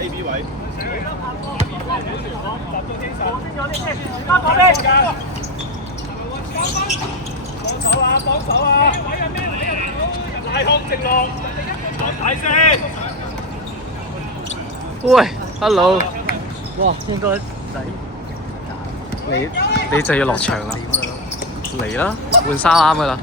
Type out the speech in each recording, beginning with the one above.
A B 位。幫手啊！幫手啊！大康直落，大聲！喂 ，hello， 哇，應該你就要落場啦，嚟啦，換衫啱噶啦。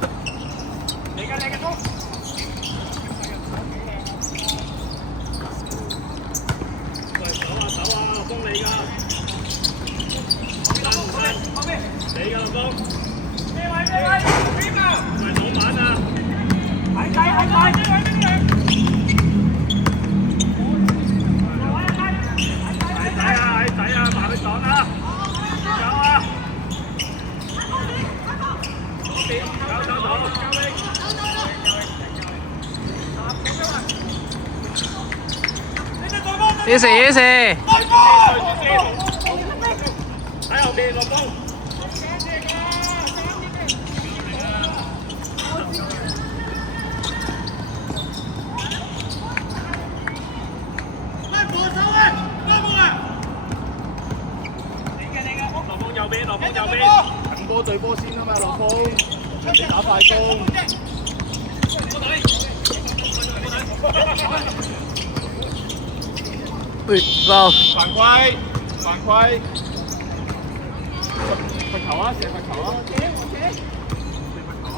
Easy， 喺後邊落波。落波右邊，等波對波先啊嘛，落波，你打快攻。犯規，犯規，罰球啊，射罰球啊！射罰球啊！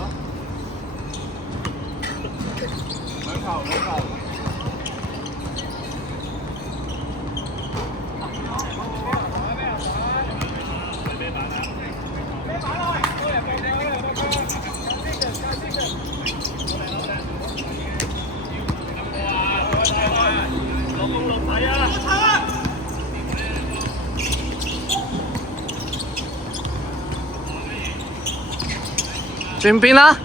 兩球。轉邊啦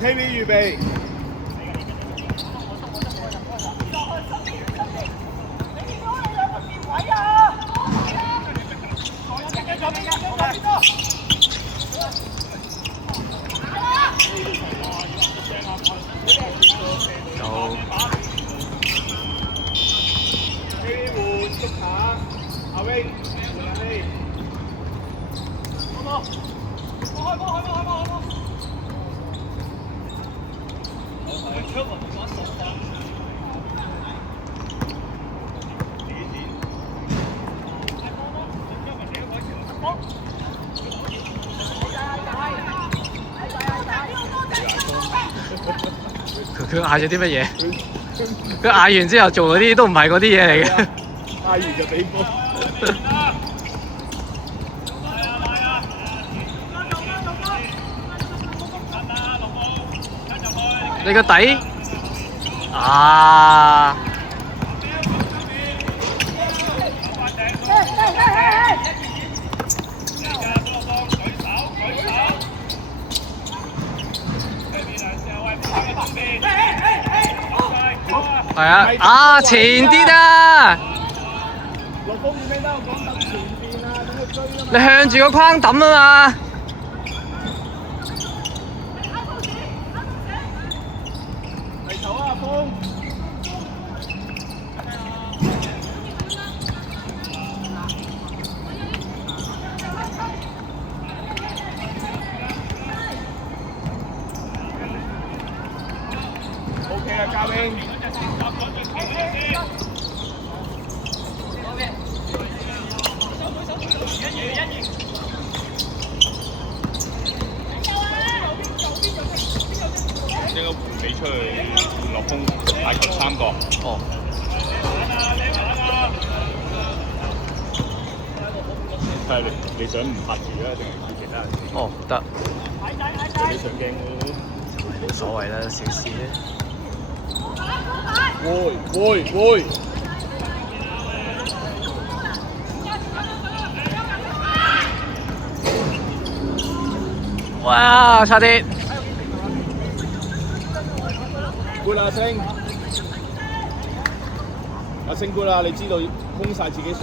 ！KV 預備。KV 換捉下，阿 Wing， 開波！佢嗌咗啲乜嘢？佢嗌完之後做嗰啲都唔係嗰啲嘢嚟嘅。嗌完就俾波。你個底啊！係啊！啊，前啲啊！落風雨咩得？我講等前邊啊，等佢追啊嘛。你向住個框抌啊嘛！嚟頭啊，風！OK 啊，嘉榮。係你想唔拍住啊，定係叫其他人？哦，得，你上鏡冇所謂啦，小事啫。會。哇！差啲。good 啊星，阿星 good 啊，你知道空晒自己上。